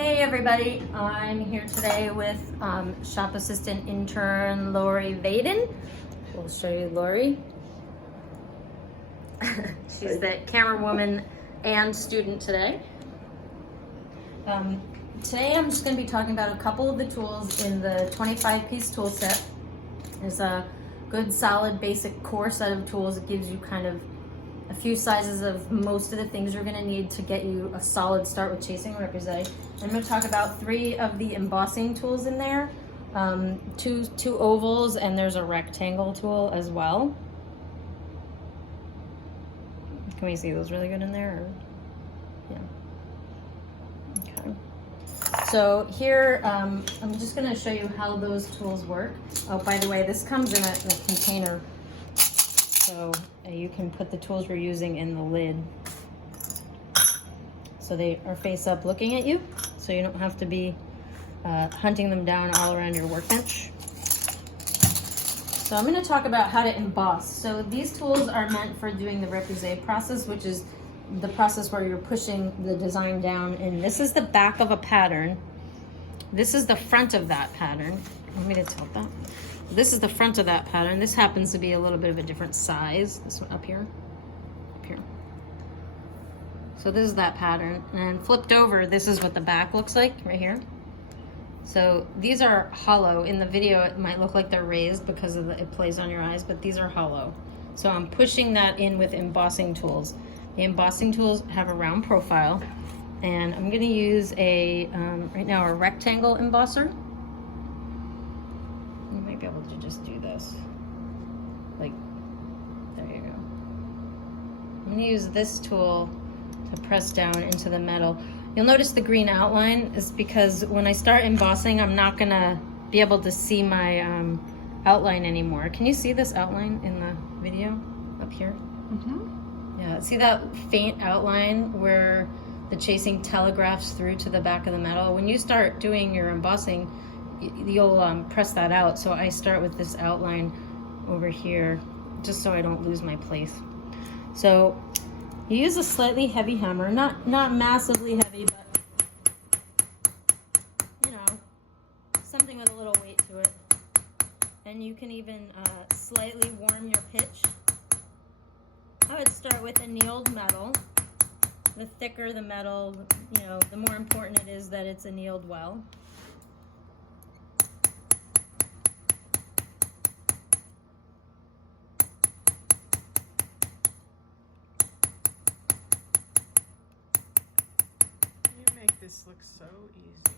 Hey everybody, I'm here today with shop assistant intern Laury V. We'll show you Laury. She's the camera woman and student today. Today I'm just going to be talking about a couple of the tools in the 25-piece tool set. It's a good solid basic core set of tools. It gives you kind of a few sizes of most of the things you're going to need to get you a solid start with chasing repousse. I'm going to talk about 3 of the embossing tools in there, two ovals, and there's a rectangle tool as well. Can we see those really good in there? Or? Yeah. Okay. So here, I'm just going to show you how those tools work. Oh, by the way, this comes in a container. So you can put the tools we're using in the lid. So they are face up looking at you, so you don't have to be hunting them down all around your workbench. So I'm going to talk about how to emboss. So these tools are meant for doing the repousse process, which is the process where you're pushing the design down. And this is the back of a pattern. This is the front of that pattern. Want me to tilt that? This is the front of that pattern. This happens to be a little bit of a different size. This one up here. So this is that pattern. And flipped over, this is what the back looks like right here. So these are hollow. In the video, it might look like they're raised because of it plays on your eyes, but these are hollow. So I'm pushing that in with embossing tools. The embossing tools have a round profile, and I'm going to use a right now a rectangle embosser. You might be able to just do this, like there you go. I'm going to use this tool to press down into the metal. You'll notice the green outline is because when I start embossing, I'm not going to be able to see my outline anymore. Can you see this outline in the video up here? Mm-hmm. Yeah, see that faint outline where the chasing telegraphs through to the back of the metal? When you start doing your embossing, you'll press that out. So I start with this outline over here just so I don't lose my place. So you use a slightly heavy hammer, not massively heavy, but you know, something with a little weight to it. And you can even slightly warm your pitch. I would start with annealed metal. The thicker the metal, you know, the more important it is that it's annealed well. This looks so easy.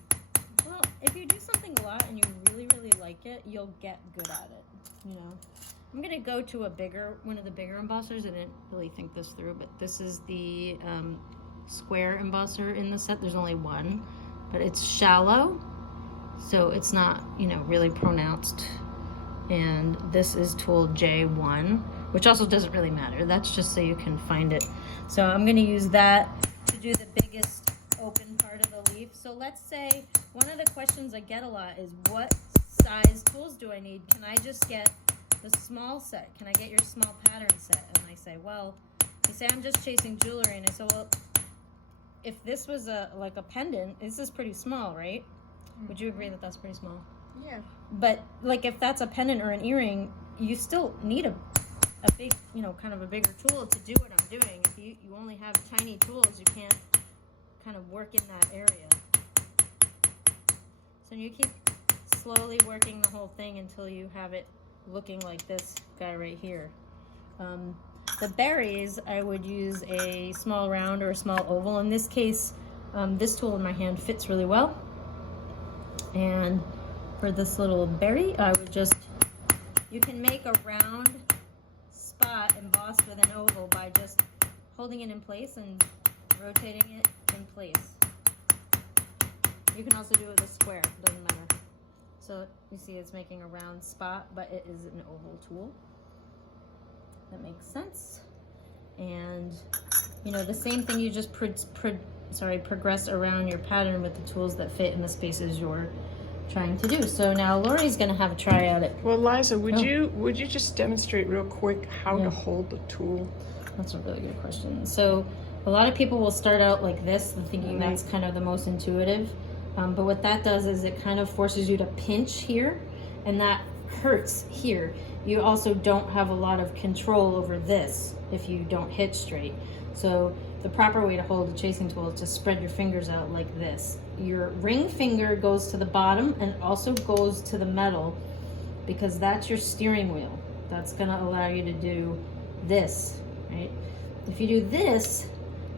Well, if you do something a lot and you really like it, you'll get good at it, you know. I'm gonna go to one of the bigger embossers. I didn't really think this through, but this is the square embosser in the set. There's only one, but it's shallow, so it's not, you know, really pronounced. And this is tool J1, which also doesn't really matter. That's just so you can find it. So I'm gonna use that to do the biggest open part of the leaf. So let's say one of the questions I get a lot is, what size tools do I need? Can I just get the small set? Can I get your small pattern set? And I say, well, you say I'm just chasing jewelry, and I say, well, if this was like a pendant, this is pretty small, right? Mm-hmm. Would you agree that that's pretty small? Yeah. But like if that's a pendant or an earring, you still need a big, you know, kind of a bigger tool to do what I'm doing. If you only have tiny tools, you can't kind of work in that area. So you keep slowly working the whole thing until you have it looking like this guy right here. The berries, I would use a small round or a small oval. In this case, this tool in my hand fits really well. And for this little berry, I would just, you can make a round spot embossed with an oval by just holding it in place and rotating it in place. You can also do it with a square, doesn't matter. So you see it's making a round spot, but it is an oval tool. That makes sense. And you know, the same thing, you just progress around your pattern with the tools that fit in the spaces you're trying to do. So now Laurie's gonna have a try at it. Well, Liza, would you just demonstrate real quick how to hold the tool? That's a really good question. So a lot of people will start out like this, thinking that's kind of the most intuitive. But what that does is it kind of forces you to pinch here, and that hurts here. You also don't have a lot of control over this if you don't hit straight. So the proper way to hold a chasing tool is to spread your fingers out like this. Your ring finger goes to the bottom and also goes to the metal, because that's your steering wheel. That's gonna allow you to do this, right? If you do this,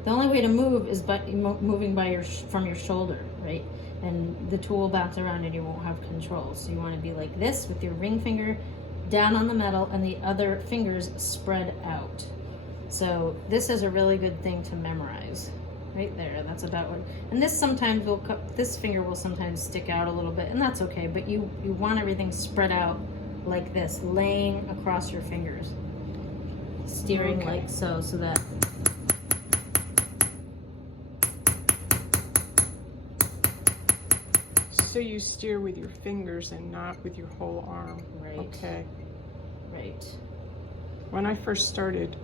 the only way to move is by moving by from your shoulder, right? And the tool will bounce around and you won't have control. So you want to be like this with your ring finger down on the metal and the other fingers spread out. So this is a really good thing to memorize. Right there, that's about what, and this sometimes will, this finger will sometimes stick out a little bit, and that's okay, but you want everything spread out like this, laying across your fingers. Steering like so that So you steer with your fingers and not with your whole arm. Right. Okay. Right. When I first started,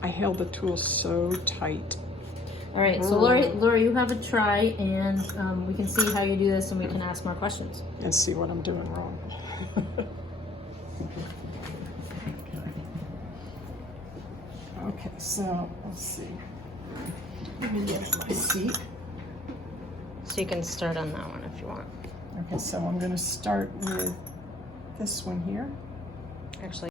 I held the tool so tight. All right, so Laurie, you have a try, and we can see how you do this, and we can ask more questions. And see what I'm doing wrong. Okay, so let's see. Let me get my seat. So you can start on that one if you want. Okay, so I'm going to start with this one here. Actually.